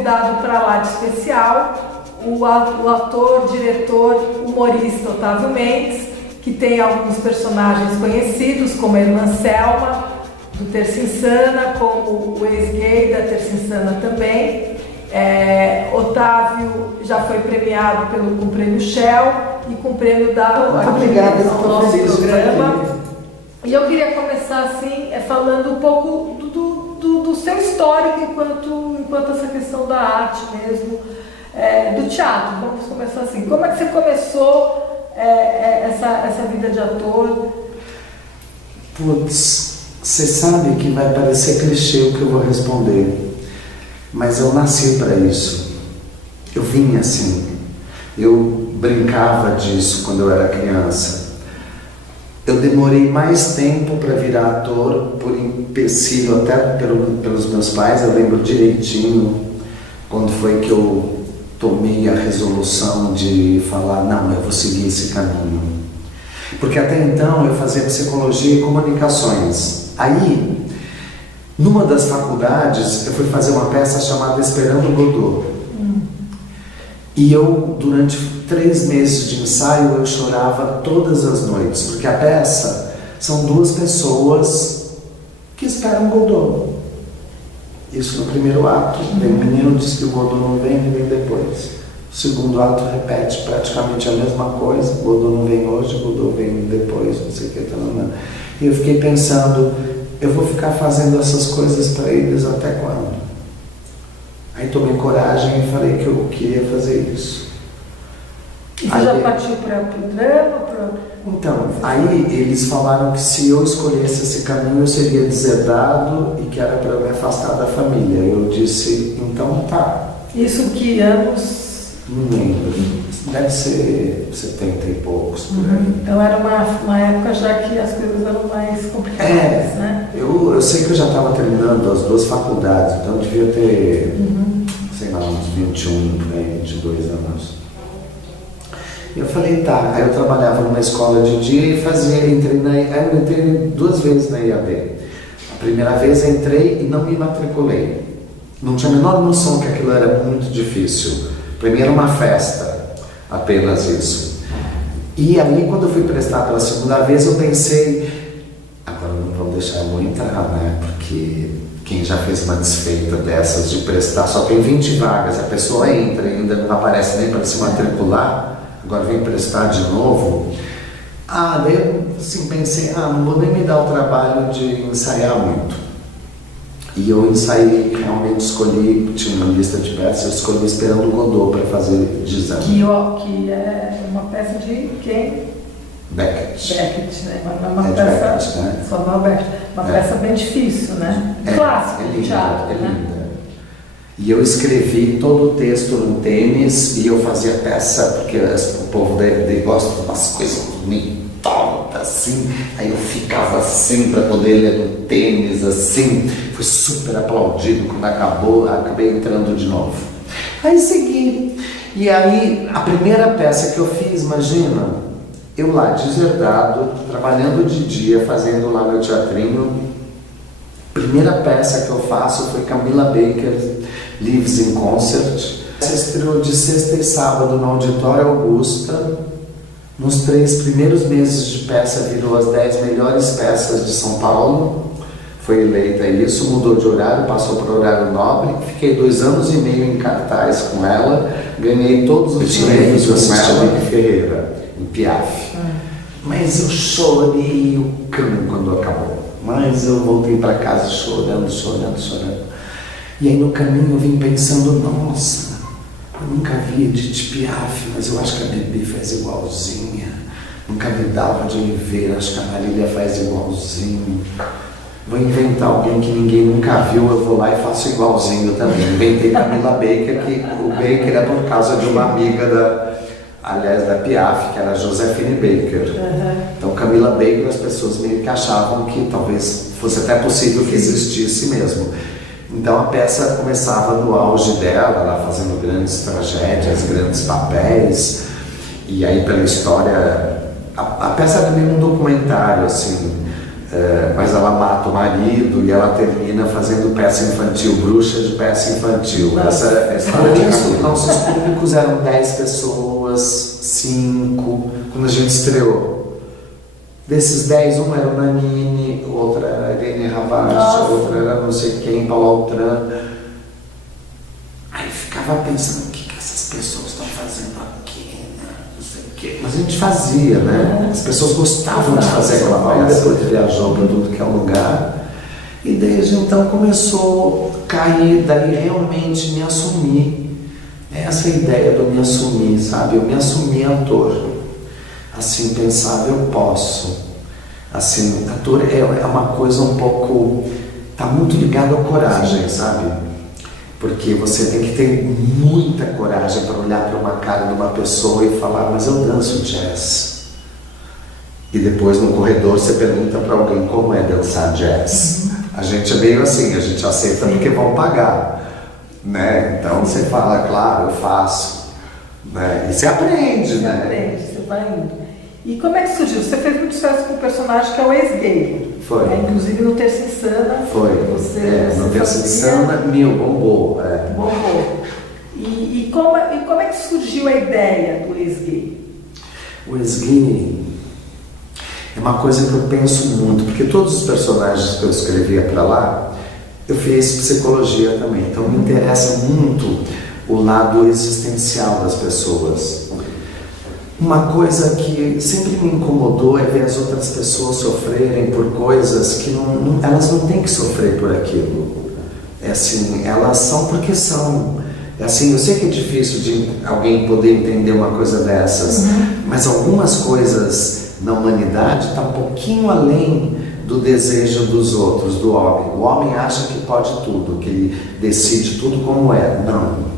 convidado para lá de especial o ator, diretor, humorista Otávio Mendes, que tem alguns personagens conhecidos, como a irmã Selma, do Terça Insana, como o ex-gay da Terça Insana também. Otávio já foi premiado com o prêmio Shell e com o prêmio Obrigada, ao nosso programa. E eu queria começar assim, falando um pouco do seu histórico enquanto essa questão da arte mesmo, do teatro. Vamos começar assim. Como é que você começou essa vida de ator? Putz, você sabe que vai parecer clichê o que eu vou responder, mas eu nasci para isso. Eu vim assim. Eu brincava disso quando eu era criança. Eu demorei mais tempo para virar ator, por empecilho até pelos meus pais. Eu lembro direitinho quando foi que eu tomei a resolução de falar, não, eu vou seguir esse caminho. Porque até então eu fazia psicologia e comunicações. Aí, numa das faculdades, eu fui fazer uma peça chamada Esperando Godot. E eu, durante 3 meses de ensaio, eu chorava todas as noites, porque a peça são 2 pessoas que esperam Godot. Isso no primeiro ato. O menino diz que o Godot não vem, ele vem depois. O segundo ato repete praticamente a mesma coisa. Godot não vem hoje, Godot vem depois, não sei o que. E eu fiquei pensando, eu vou ficar fazendo essas coisas para eles até quando? Aí tomei coragem e falei que eu queria fazer isso. E você já partiu para o drama? Então, aí eles falaram que se eu escolhesse esse caminho eu seria deserdado e que era para eu me afastar da família. Eu disse, então tá. Isso que anos? Não lembro. Deve ser 70 e poucos, por aí. Então era uma época já que as coisas eram mais complicadas, né? Eu sei que eu já estava terminando as 2 faculdades, então eu devia ter, sei lá, uns 21, 22 anos. E eu falei, tá. Aí eu trabalhava numa escola de dia e eu entrei 2 vezes na IAB. A primeira vez eu entrei e não me matriculei. Não tinha a menor noção que aquilo era muito difícil. Para mim era uma festa, apenas isso. E aí, quando eu fui prestar pela segunda vez, eu pensei, agora não vão deixar eu entrar, né? Porque quem já fez uma desfeita dessas de prestar, só tem 20 vagas, a pessoa entra e ainda não aparece nem para se matricular, agora vem prestar de novo. Daí eu assim, pensei, não vou nem me dar o trabalho de ensaiar muito. E eu ensaiei, realmente escolhi, tinha uma lista de peças, eu escolhi Esperando Godot para fazer de exame. Que é uma peça de quem? Beckett. Beckett, né? Uma peça, Beckett, né? Samuel Beckett. Uma peça bem difícil, né? Clássico do teatro, né? Linda. E eu escrevi todo o texto no tênis e eu fazia peça, porque o povo gosta de umas coisas meio tortas, assim. Aí eu ficava assim para poder ler no tênis, assim. Fui super aplaudido quando acabou, acabei entrando de novo. Aí segui. E aí, a primeira peça que eu fiz, imagina, eu lá deserdado, trabalhando de dia, fazendo lá meu teatrinho. Primeira peça que eu faço foi Camila Baker, Lives in Concert. Essa estreou de sexta e sábado no Auditório Augusta. Nos 3 primeiros meses de peça virou as 10 melhores peças de São Paulo. Foi eleita isso, mudou de horário, passou para o horário nobre. Fiquei 2 anos e meio em cartaz com ela. Ganhei todos os prêmios com ela em Ferreira, em Piaf. Mas eu chorei o cão quando acabou. Mas eu voltei para casa chorando. E aí no caminho eu vim pensando, nossa, eu nunca vi Edith Piaf, mas eu acho que a Bebê faz igualzinha. Nunca vi Dalva de Oliveira, acho que a Marília faz igualzinho. Vou inventar alguém que ninguém nunca viu, eu vou lá e faço igualzinho também. Inventei Camila Baker, que o Baker é por causa de uma amiga da Piaf, que era Josephine Baker. Então Camila Baker, as pessoas meio que achavam que talvez fosse até possível que existisse mesmo. Então a peça começava no auge dela, ela fazendo grandes tragédias, grandes papéis, e aí pela história, a peça era meio um documentário, assim, mas ela mata o marido e ela termina fazendo peça infantil, bruxa de peça infantil. Essa é a história de nossos públicos eram 10 pessoas, 5, quando a gente estreou. Desses 10, um era o Nanini, outra era a Irene Ravache, outra era não sei quem, Paulo Altran. Aí ficava pensando, o que essas pessoas estão fazendo aqui, né? Não sei o quê. Mas a gente fazia, né? As pessoas gostavam de fazer aquela peça, depois viajou para tudo que é lugar. E desde então começou a cair, daí realmente me assumir. Essa é a ideia do me assumir, sabe? Eu me assumi ator. Assim, pensava, eu posso. Assim, ator é uma coisa um pouco... Está muito ligado à coragem, sabe? Porque você tem que ter muita coragem para olhar para uma cara de uma pessoa e falar, mas eu danço jazz. E depois no corredor você pergunta para alguém como é dançar jazz. A gente é meio assim, a gente aceita porque vão pagar, né? Então você fala, claro, eu faço, né? E você aprende, Você aprende, você vai indo. E como é que surgiu? Você fez muito sucesso com o personagem que é o ex-gay. Foi. Inclusive no Terça Insana. Foi. Você no Terça Insana, bombou. Bombou. E como é que surgiu a ideia do ex-gay? O ex-gay é uma coisa que eu penso muito, porque todos os personagens que eu escrevia para lá, eu fiz psicologia também. Então me interessa muito o lado existencial das pessoas. Uma coisa que sempre me incomodou é ver as outras pessoas sofrerem por coisas que elas não têm que sofrer por aquilo. É assim, elas são porque são. É assim, eu sei que é difícil de alguém poder entender uma coisa dessas, mas algumas coisas na humanidade estão um pouquinho além do desejo dos outros, do homem. O homem acha que pode tudo, que ele decide tudo como é. Não.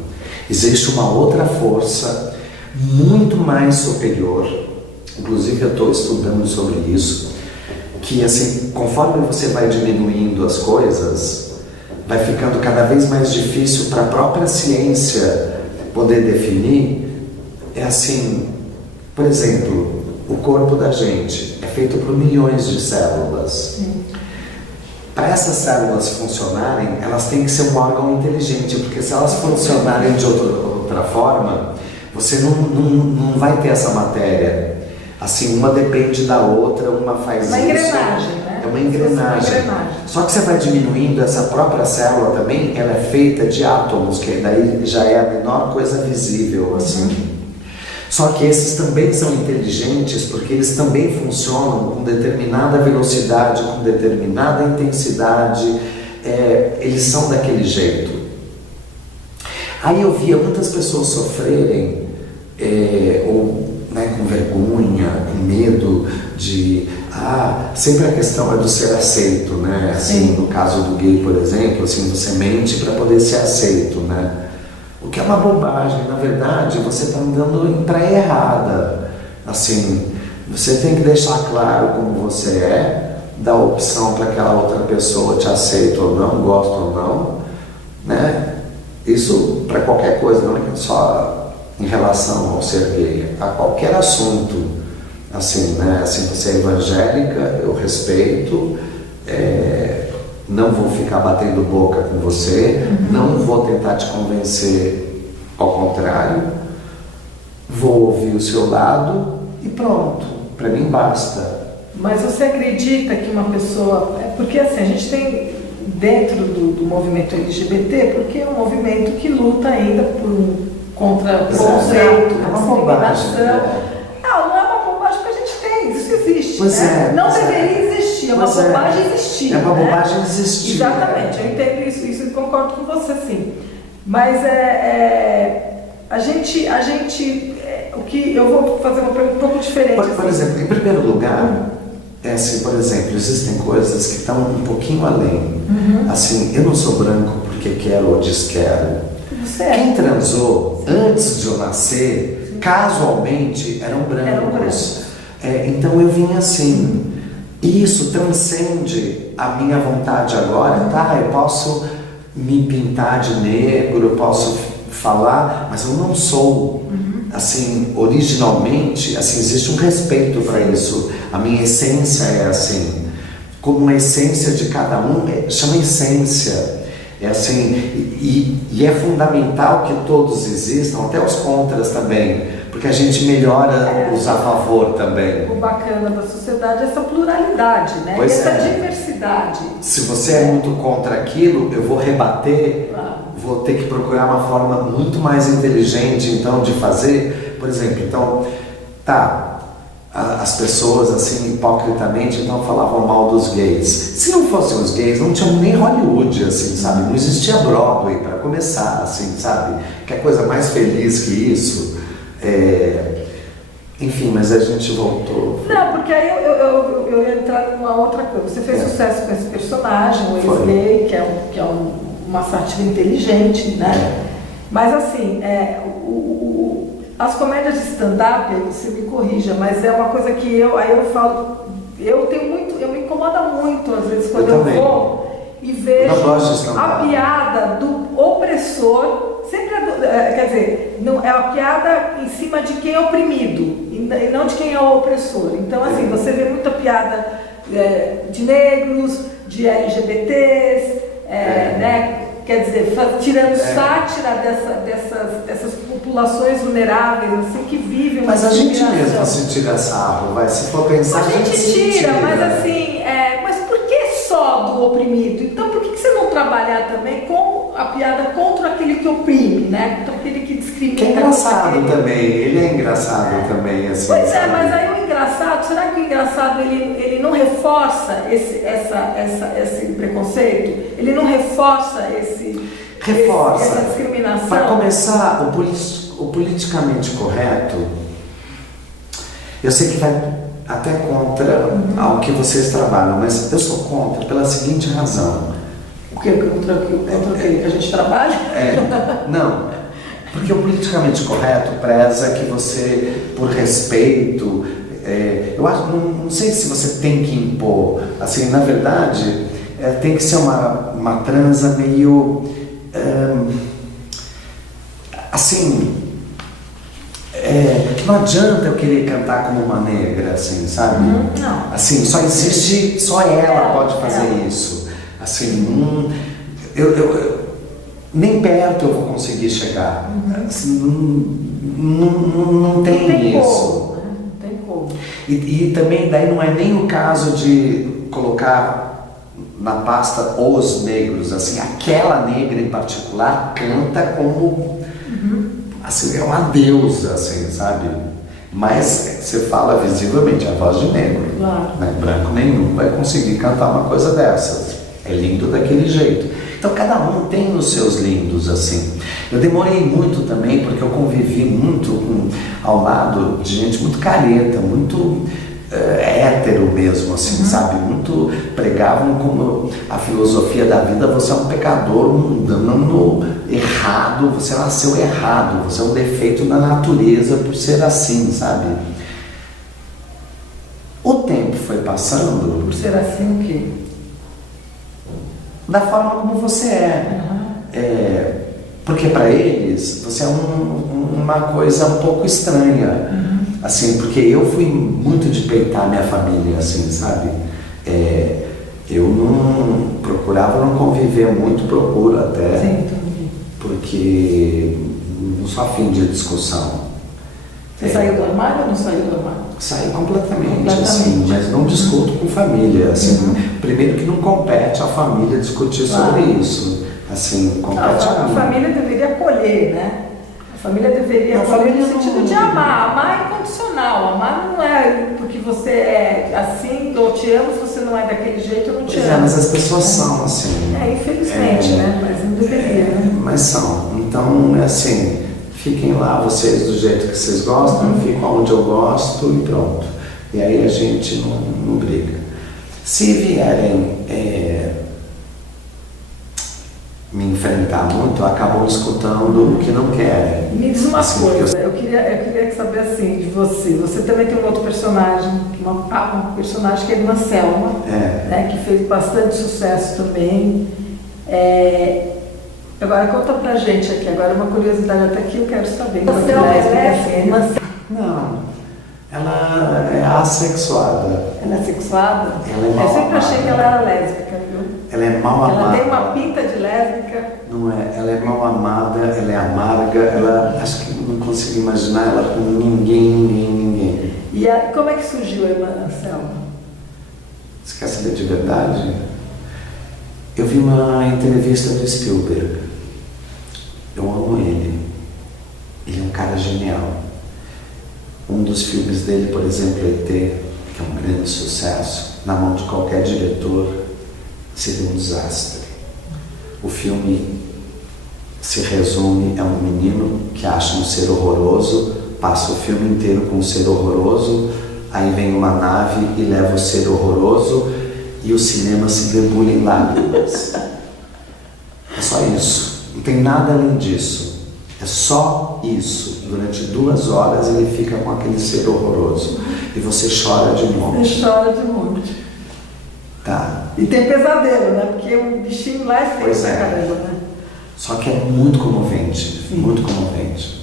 Existe uma outra força muito mais superior, inclusive eu estou estudando sobre isso, que assim, conforme você vai diminuindo as coisas, vai ficando cada vez mais difícil para a própria ciência poder definir. É assim, por exemplo, o corpo da gente é feito por milhões de células. Para essas células funcionarem, elas têm que ser um órgão inteligente, porque se elas funcionarem de outra forma, você não vai ter essa matéria. Assim, uma depende da outra, uma faz isso. Uma engrenagem, né? É uma engrenagem. Só que você vai diminuindo, essa própria célula também, ela é feita de átomos, que daí já é a menor coisa visível, assim. Só que esses também são inteligentes, porque eles também funcionam com determinada velocidade, com determinada intensidade, eles são daquele jeito. Aí eu via muitas pessoas sofrerem, com vergonha, com medo de... sempre a questão é do ser aceito, né? Assim, no caso do gay, por exemplo, assim, você mente para poder ser aceito, né? O que é uma bobagem, na verdade, você está andando em praia errada. Assim, você tem que deixar claro como você é, dar opção para aquela outra pessoa te aceita ou não, gosta ou não, né? Isso para qualquer coisa, não é só em relação ao ser gay, a qualquer assunto. Assim, né? Assim, você é evangélica, eu respeito, não vou ficar batendo boca com você, não vou tentar te convencer, ao contrário, vou ouvir o seu lado e pronto, para mim basta. Mas você acredita que uma pessoa... Porque assim, a gente tem dentro do movimento LGBT, porque é um movimento que luta ainda contra o conceito, é uma bobagem. Não é uma bobagem, porque a gente tem, isso existe. Pois né? Não deveria existir, é uma bobagem existir. É uma bobagem existir. Exatamente, eu entendo isso e concordo com você, sim. Mas a gente o que eu vou fazer uma pergunta um pouco diferente. Por exemplo, em primeiro lugar, assim, por exemplo, existem coisas que estão um pouquinho além. Assim, eu não sou branco porque quero ou desquero. Quem transou antes de eu nascer, casualmente, eram brancos. Então eu vim assim. Isso transcende a minha vontade agora, tá? Eu posso me pintar de negro, eu posso falar, mas eu não sou. Assim, originalmente, assim, existe um respeito para isso. A minha essência é assim. como uma essência de cada um, chama essência. É assim, e é fundamental que todos existam, até os contras também, porque a gente melhora os a favor também. O bacana da sociedade é essa pluralidade, né? Pois essa é. diversidade. Se você é muito contra aquilo, eu vou rebater, Claro. vou ter que procurar uma forma muito mais inteligente, então, de fazer. Por exemplo, então, as pessoas, assim, hipocritamente, então falavam mal dos gays. Se não fossem os gays, não tinham nem Hollywood, assim, sabe? Não existia Broadway, para começar, assim, sabe? Que é coisa mais feliz que isso. Enfim, mas a gente voltou. Não, porque aí eu ia entrar numa outra coisa. Você fez sucesso com esse personagem, o ex-gay, que é uma sátira inteligente, né? Mas assim, as comédias de stand-up, você me corrija, mas é uma coisa que eu falo, eu me incomoda muito às vezes quando eu vou e vejo a piada do opressor, sempre quer dizer, não, é a piada em cima de quem é oprimido e não de quem é o opressor. Então assim, você vê muita piada de negros, de LGBTs, né? Quer dizer, tirando sátira dessas populações vulneráveis, assim, que vivem. Mas a gente mesmo se tira sarro, se for pensar, a gente tira, mas assim, mas por que só do oprimido? Então por que você não trabalhar também com a piada contra aquele que oprime, né? Contra aquele que discrimina? Que é engraçado também, ele é engraçado também, assim. Pois é, mas aí o engraçado, será que o engraçado ele não reforça esse preconceito? Ele não reforça essa discriminação? Para começar, o politicamente correto, eu sei que vai até contra ao que vocês trabalham, mas eu sou contra pela seguinte razão. O que? Contra o que a gente trabalha? Não, porque o politicamente correto preza que você, por respeito, eu acho, não sei se você tem que impor, assim, na verdade, tem que ser uma transa meio, assim, não adianta eu querer cantar como uma negra, assim, sabe? Não. Assim, só ela pode fazer isso. Assim, nem perto eu vou conseguir chegar. Assim, não tem isso. Como, né? Não tem como. E também daí não é nem o caso de colocar na pasta os negros, assim, aquela negra em particular canta como assim, é uma deusa, assim, sabe? Mas você fala visivelmente a voz de negro, claro. Né? Branco nenhum vai conseguir cantar uma coisa dessas. É lindo daquele jeito. Então cada um tem os seus lindos, assim. Eu demorei muito também, porque eu convivi muito ao lado de gente muito careta, muito hétero mesmo, assim, sabe? Muito pregavam como a filosofia da vida: você é um pecador mundano, errado, você nasceu errado, você é um defeito da natureza por ser assim, sabe? O tempo foi passando. Por ser assim o quê? Da forma como você é. Porque para eles você é uma coisa um pouco estranha. Assim, porque eu fui muito de peitar minha família, assim, sabe? Eu não procurava não conviver muito, procuro até. Sim, porque não sou afim de discussão. Você saiu do armário ou não saiu do armário? Saí completamente. Assim, mas não discuto com família, assim. Primeiro que não compete à família discutir sobre isso. Assim, compete a família deveria acolher, né? A família deveria acolher no sentido de amar incondicional. Amar não é porque você é assim, eu te amo, se você não é daquele jeito, eu não te amo. Mas as pessoas são assim. Infelizmente, né? Mas não deveria, né? Mas são. Então, é assim, fiquem lá vocês do jeito que vocês gostam, eu fico onde eu gosto e pronto. E aí a gente não briga. Se vierem me enfrentar muito, acabam escutando o que não querem. Me diz uma coisa, eu queria saber assim, de você. Você também tem um outro personagem, um personagem que é a irmã Selma, né, que fez bastante sucesso também. Agora conta pra gente aqui, agora uma curiosidade até que eu quero saber. Não, Ela é assexuada. Ela é sexuada? Ela é mal Eu sempre achei amada. que ela era lésbica, viu? Ela é mal Ela amada. tem uma pinta de lésbica. Não é, ela é mal amada, ela é amarga, ela, acho que não consigo imaginar ela com ninguém. E como é que surgiu a irmã Anselma? Você quer saber de verdade? Eu vi uma entrevista do Spielberg. Eu amo ele. Ele é um cara genial. Um dos filmes dele, por exemplo, ET, que é um grande sucesso, na mão de qualquer diretor, seria um desastre. O filme se resume a um menino que acha um ser horroroso, passa o filme inteiro com um ser horroroso, aí vem uma nave e leva o ser horroroso e o cinema se debulha em lágrimas. É só isso. Não tem nada além disso. É só isso. Durante 2 horas ele fica com aquele ser horroroso. E você chora de monte. Você chora de monte. Tá. E tem pesadelo, né? Porque o bichinho lá é feio Pois pra é. caramba, né? Só que é muito comovente. Sim. Muito comovente.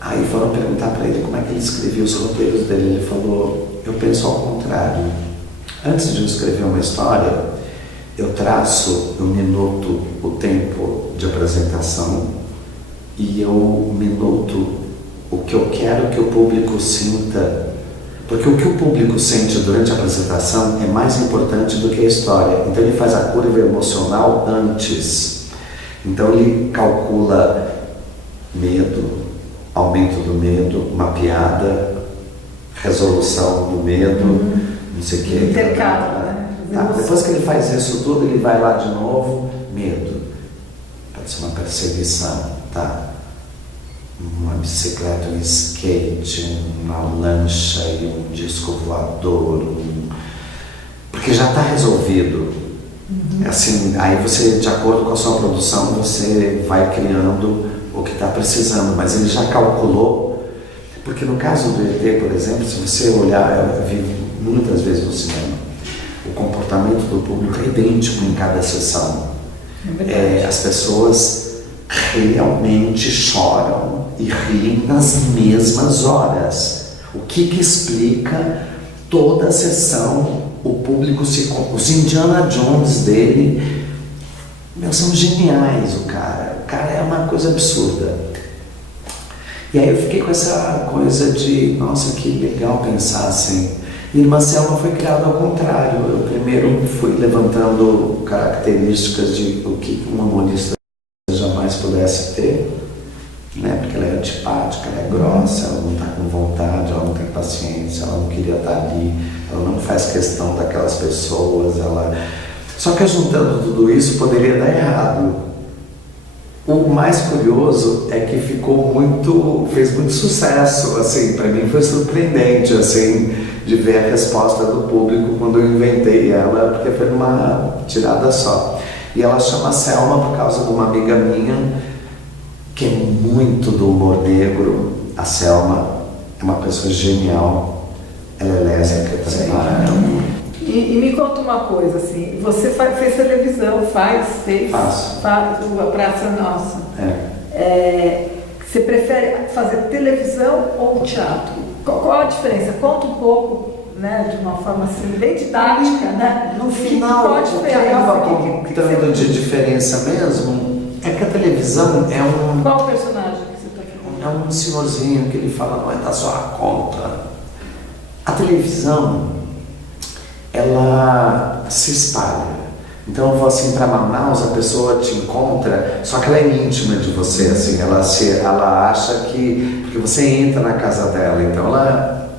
Aí foram perguntar para ele como é que ele escrevia os roteiros dele. Ele falou, eu penso ao contrário. Antes de eu escrever uma história, eu minuto o tempo de apresentação e eu minuto o que eu quero que o público sinta. Porque o que o público sente durante a apresentação é mais importante do que a história. Então ele faz a curva emocional antes. Então ele calcula medo, aumento do medo, uma piada, resolução do medo, não sei o que. Intercala, né? Tá, depois que ele faz isso tudo, ele vai lá de novo, medo. Pode ser uma perseguição, tá? Uma bicicleta, um skate, uma lancha e um disco voador, porque já está resolvido. Assim, aí você, de acordo com a sua produção, você vai criando o que está precisando, mas ele já calculou, porque no caso do ET, por exemplo, se você olhar, eu vi muitas vezes no cinema, o comportamento do público é idêntico em cada sessão. As pessoas realmente choram e riem nas mesmas horas. O que explica toda a sessão? O público os Indiana Jones dele, são geniais. O cara é uma coisa absurda. E aí eu fiquei com essa coisa de, nossa, que legal pensar assim. E Irmã Selma foi criada ao contrário. Eu primeiro fui levantando características de o que uma humorista jamais pudesse ter, né? Porque ela é antipática, ela é grossa, ela não está com vontade, ela não tem paciência, ela não queria estar ali, ela não faz questão daquelas pessoas, Só que juntando tudo isso poderia dar errado. O mais curioso é que fez muito sucesso, assim, para mim foi surpreendente, assim, de ver a resposta do público quando eu inventei ela, porque foi numa tirada só. E ela chama Selma por causa de uma amiga minha que é muito do humor negro. A Selma é uma pessoa genial, ela é lésbica também. E me conta uma coisa, assim, você fez televisão, fez? Faço. A Praça Nossa. Você prefere fazer televisão ou teatro? Qual a diferença? Conta um pouco, né, de uma forma assim, bem didática, né? No final, o que acaba contando de diferença mesmo é que a televisão é um... Qual personagem que você está falando? É um senhorzinho que ele fala, não vai dar só a conta. A televisão, ela se espalha. Então eu vou assim para Manaus, a pessoa te encontra, só que ela é íntima de você, assim, ela acha que, porque você entra na casa dela, então ela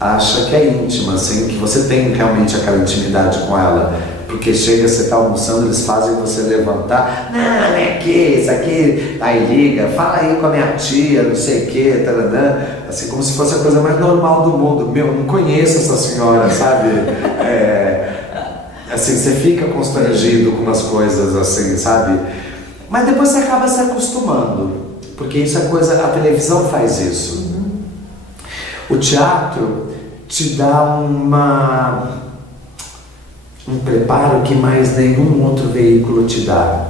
acha que é íntima, assim, que você tem realmente aquela intimidade com ela, porque chega, você está almoçando, eles fazem você levantar, não, é aqui, isso aqui, aí liga, fala aí com a minha tia, não sei o que, assim, como se fosse a coisa mais normal do mundo. Meu, não conheço essa senhora, sabe? Assim, você fica constrangido com umas coisas assim, sabe? Mas depois você acaba se acostumando, porque isso é coisa, a televisão faz isso. O teatro te dá um preparo que mais nenhum outro veículo te dá.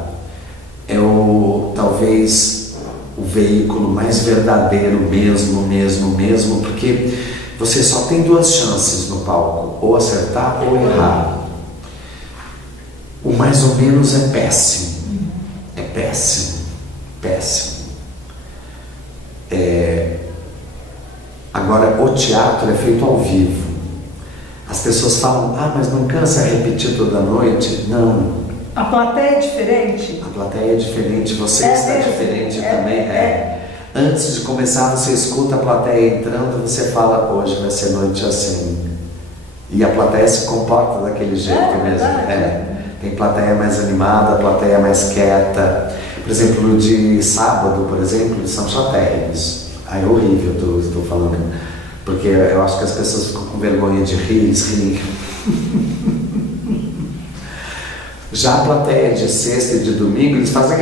Talvez o veículo mais verdadeiro mesmo, porque você só tem duas chances no palco, ou acertar ou errar. O mais ou menos é péssimo. É péssimo. Agora, o teatro é feito ao vivo. As pessoas falam, mas não cansa repetir toda noite? Não. A plateia é diferente? A plateia é diferente, você está diferente também. Antes de começar, você escuta a plateia entrando, você fala, hoje vai ser noite assim. E a plateia se comporta daquele jeito mesmo. Tem plateia mais animada, plateia mais quieta. Por exemplo, no de sábado, por exemplo, eles são chatérrimos. É horrível, estou falando. Porque eu acho que as pessoas ficam com vergonha de rir, eles riem. Já a plateia de sexta e de domingo, eles fazem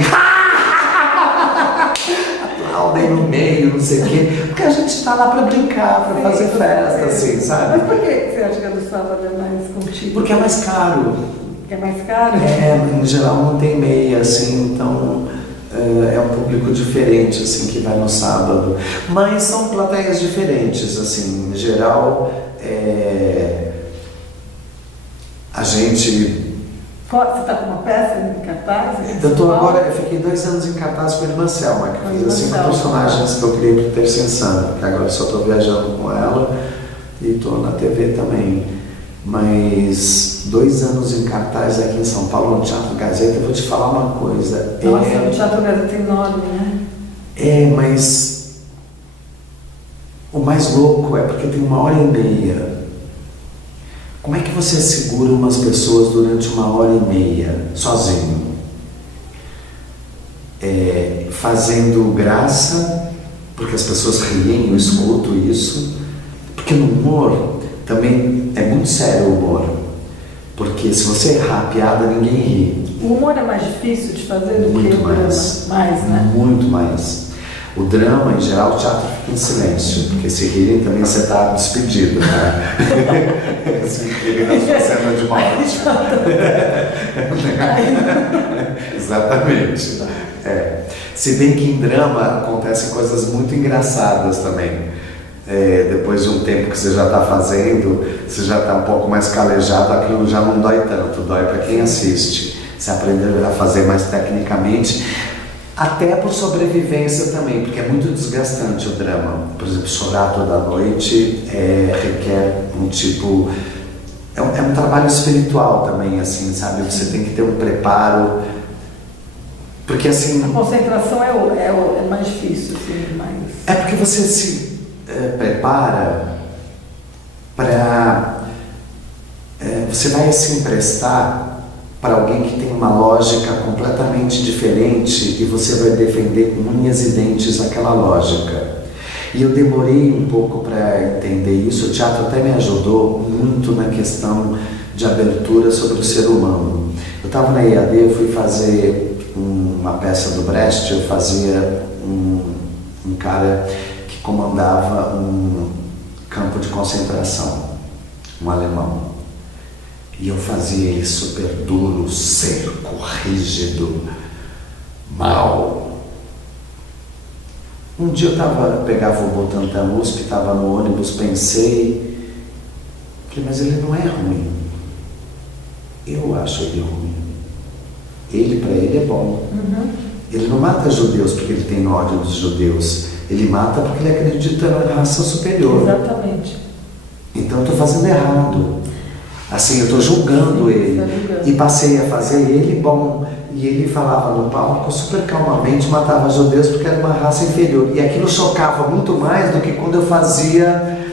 aplaudem no meio, não sei o quê, porque a gente está lá para brincar, para fazer festa, assim, sabe? Mas por que você acha que a do sábado é mais contigo? Porque é mais caro. É mais caro? Em geral não tem meia, assim, então é um público diferente, assim, que vai no sábado. Mas são plateias diferentes, assim, em geral, a gente... Você está com uma peça em cartaz? Eu fiquei 2 anos em cartaz com a Irmã Selma, que fiz 5 personagens que eu criei para o Terça Insana, porque agora só estou viajando com ela e estou na TV também. Mas 2 anos em cartaz aqui em São Paulo, no Teatro Gazeta, eu vou te falar uma coisa. Nossa, o Teatro Gazeta é enorme, né? Mas o mais louco é porque tem 1h30. Como é que você segura umas pessoas durante 1h30, sozinho? Fazendo graça, porque as pessoas riem, eu escuto isso. Porque no humor, também é muito sério o humor. Porque se você errar a piada, ninguém ri. O humor é mais difícil de fazer do que o drama? Mais, né? Muito mais. O drama, em geral, o teatro fica em silêncio, porque se rirem também você está despedido, né? Se rirem na sua cena de morte. Exatamente. Se bem que em drama acontecem coisas muito engraçadas também. Depois de um tempo que você já está fazendo, você já está um pouco mais calejado, aquilo já não dói tanto, dói para quem assiste. Você aprende a fazer mais tecnicamente. Até por sobrevivência também, porque é muito desgastante o drama. Por exemplo, chorar toda noite requer um tipo... É um trabalho espiritual também, assim, sabe? Você tem que ter um preparo, porque assim... A concentração é mais difícil, assim, mais... É porque você se prepara para... você vai se emprestar para alguém que tem uma lógica completamente diferente e você vai defender com unhas e dentes aquela lógica. E eu demorei um pouco para entender isso. O teatro até me ajudou muito na questão de abertura sobre o ser humano. Eu estava na EAD, eu fui fazer uma peça do Brecht, eu fazia um cara que comandava um campo de concentração, um alemão. E eu fazia ele super duro, seco, rígido, mau. Um dia eu pegava o Butantã USP, estava no ônibus, pensei, falei, mas ele não é ruim. Eu acho ele ruim. Para ele é bom. Ele não mata judeus porque ele tem ódio dos judeus. Ele mata porque ele acredita na raça superior. Exatamente. Então eu estou fazendo errado. Assim, eu estou julgando ele. E passei a fazer ele bom. E ele falava no palco super calmamente, matava judeus porque era uma raça inferior. E aquilo chocava muito mais do que quando eu fazia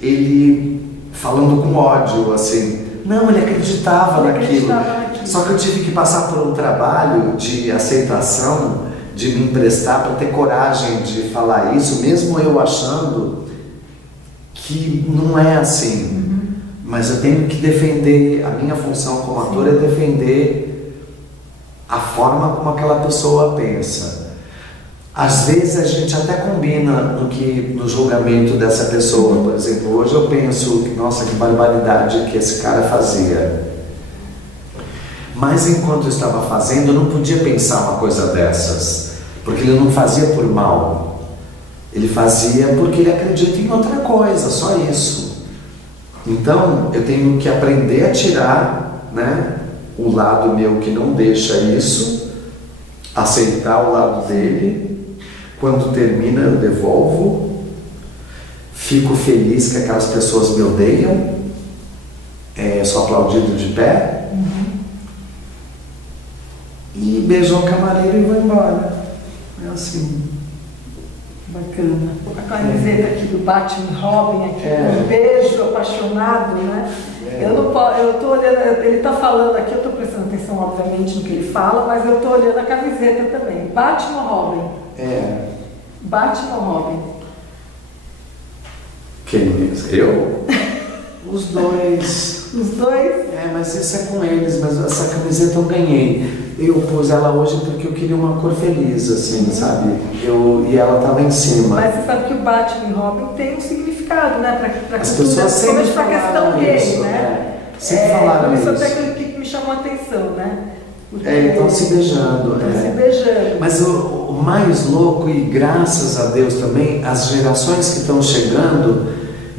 ele falando com ódio, assim. Não, ele acreditava naquilo. Só que eu tive que passar por um trabalho de aceitação, de me emprestar para ter coragem de falar isso, mesmo eu achando que não é assim. Mas eu tenho que defender, a minha função como ator é defender a forma como aquela pessoa pensa. Às vezes a gente até combina no julgamento dessa pessoa. Por exemplo, hoje eu penso, nossa, que barbaridade que esse cara fazia. Mas enquanto eu estava fazendo, eu não podia pensar uma coisa dessas. porque ele não fazia por mal, ele fazia porque ele acredita em outra coisa, só isso. Então eu tenho que aprender a tirar, né, o lado meu que não deixa isso, aceitar o lado dele. Quando termina eu devolvo, fico feliz que aquelas pessoas me odeiam, sou aplaudido de pé, e beijo o camareiro e vou embora. É assim. Bacana. A camiseta aqui do Batman e Robin, aqui, um beijo apaixonado, né? Eu tô olhando, ele tá falando aqui, eu tô prestando atenção, obviamente, no que ele fala, mas eu tô olhando a camiseta também. Batman ou Robin? Batman ou Robin? Quem mesmo? Eu? Os dois. Os dois? Mas isso é com eles, mas essa camiseta eu ganhei. Eu pus ela hoje porque eu queria uma cor feliz, assim, sabe? E ela tava em cima. Mas você sabe que o Batman e Robin tem um significado, né? Pra as pessoas sempre falaram questão isso, gay, né? Sempre falaram isso. Isso até que me chamou a atenção, né? Estão se beijando. Estão se beijando. Mas o mais louco, e graças a Deus também, as gerações que estão chegando,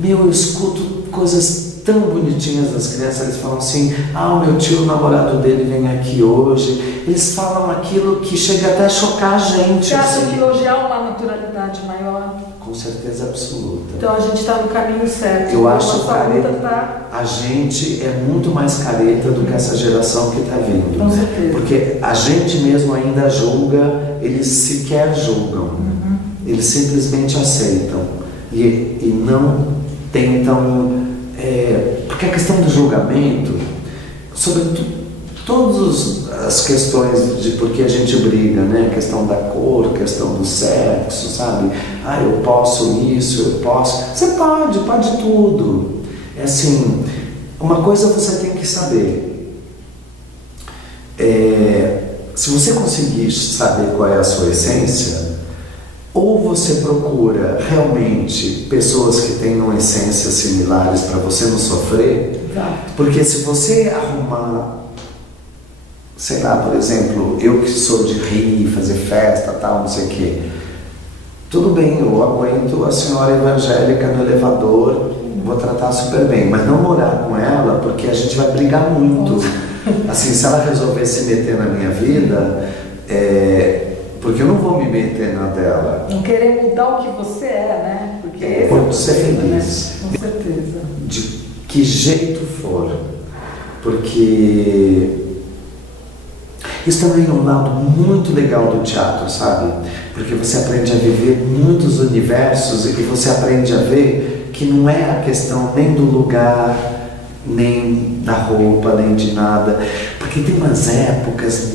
eu escuto coisas tão bonitinhas das crianças. Eles falam assim: o meu tio, o namorado dele vem aqui hoje. Eles falam aquilo que chega até a chocar a gente. Você acha que hoje há uma naturalidade maior? Com certeza absoluta. Então a gente está no caminho certo. Eu acho que a gente é muito mais careta do que essa geração que está vindo. Com certeza. Porque a gente mesmo ainda julga, eles sequer julgam. Eles simplesmente aceitam e não tentam. Porque a questão do julgamento, sobre todas as questões de por que a gente briga, né? A questão da cor, a questão do sexo, sabe? Eu posso isso, eu posso. Você pode tudo. É assim, uma coisa você tem que saber. Se você conseguir saber qual é a sua essência, ou você procura realmente pessoas que tenham essências similares para você não sofrer. Exato. Porque se você arrumar, sei lá, por exemplo, eu que sou de rir, fazer festa, tal, não sei o quê, tudo bem, eu aguento a senhora evangélica no elevador, vou tratar super bem, mas não morar com ela, porque a gente vai brigar muito. Assim, se ela resolver se meter na minha vida, porque eu não vou me meter na dela. Não querer mudar o que você né? Porque esse pode ser feliz. Né? Com certeza. De que jeito for. Porque isso também é um lado muito legal do teatro, sabe? Porque você aprende a viver muitos universos e você aprende a ver que não é a questão nem do lugar, nem da roupa, nem de nada. Porque tem umas épocas,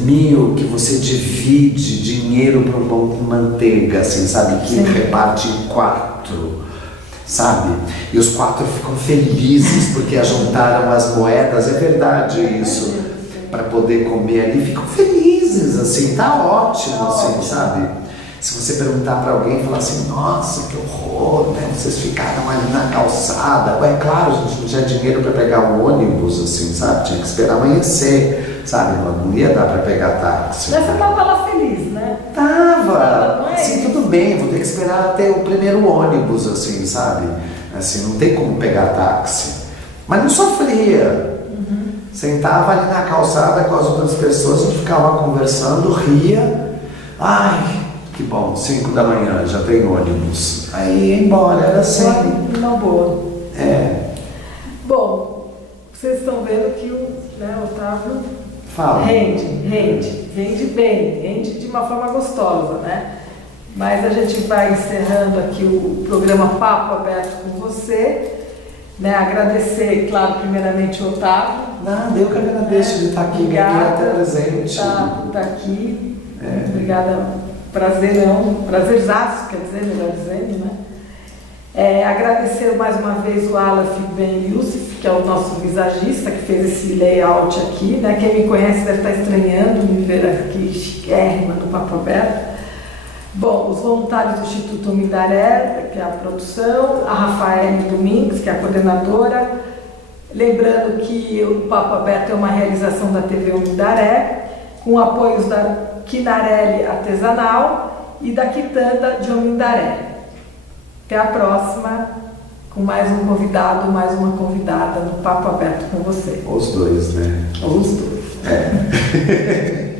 que você divide dinheiro para um pão com manteiga, assim, sabe? Que reparte em 4, sabe? E os 4 ficam felizes porque ajuntaram as moedas, é verdade isso, para poder comer ali, ficam felizes, assim, tá ótimo, assim, sabe? Se você perguntar para alguém e falar assim: nossa, que horror, né? Vocês ficaram ali na calçada. Claro, a gente não tinha dinheiro para pegar um ônibus, assim, sabe? Tinha que esperar amanhecer, sabe? Não ia dar para pegar táxi. Mas você estava lá feliz, né? Tava, assim, tudo bem, vou ter que esperar até o primeiro ônibus, assim, sabe? Assim, não tem como pegar táxi. Mas não sofria. Sentava ali na calçada com as outras pessoas, a gente ficava conversando, ria. Ai, que bom, 5 da manhã, já tem ônibus. Aí ia embora, era assim. Uma boa. Bom, vocês estão vendo que o Otávio rende bem, rende de uma forma gostosa, né? Mas a gente vai encerrando aqui o programa Papo Aberto com você, né? Agradecer, claro, primeiramente o Otávio. Nada, eu que agradeço de estar aqui, obrigada, presente. Tá aqui. Obrigada. Prazerzaço, quer dizer, melhor dizendo, né? Agradecer mais uma vez o Aleph Ben Youssef, que é o nosso visagista, que fez esse layout aqui, né? Quem me conhece deve estar estranhando me ver aqui chiquérrima no Papo Aberto. Bom, os voluntários do Instituto Midaré, que é a produção, a Rafael Domingues, que é a coordenadora. Lembrando que o Papo Aberto é uma realização da TV Midaré, com apoios da Quinarelli Artesanal e da quitanda de Omindaré. Até a próxima, com mais um convidado, mais uma convidada no Papo Aberto com você. Os dois, né? Ou os dois. É.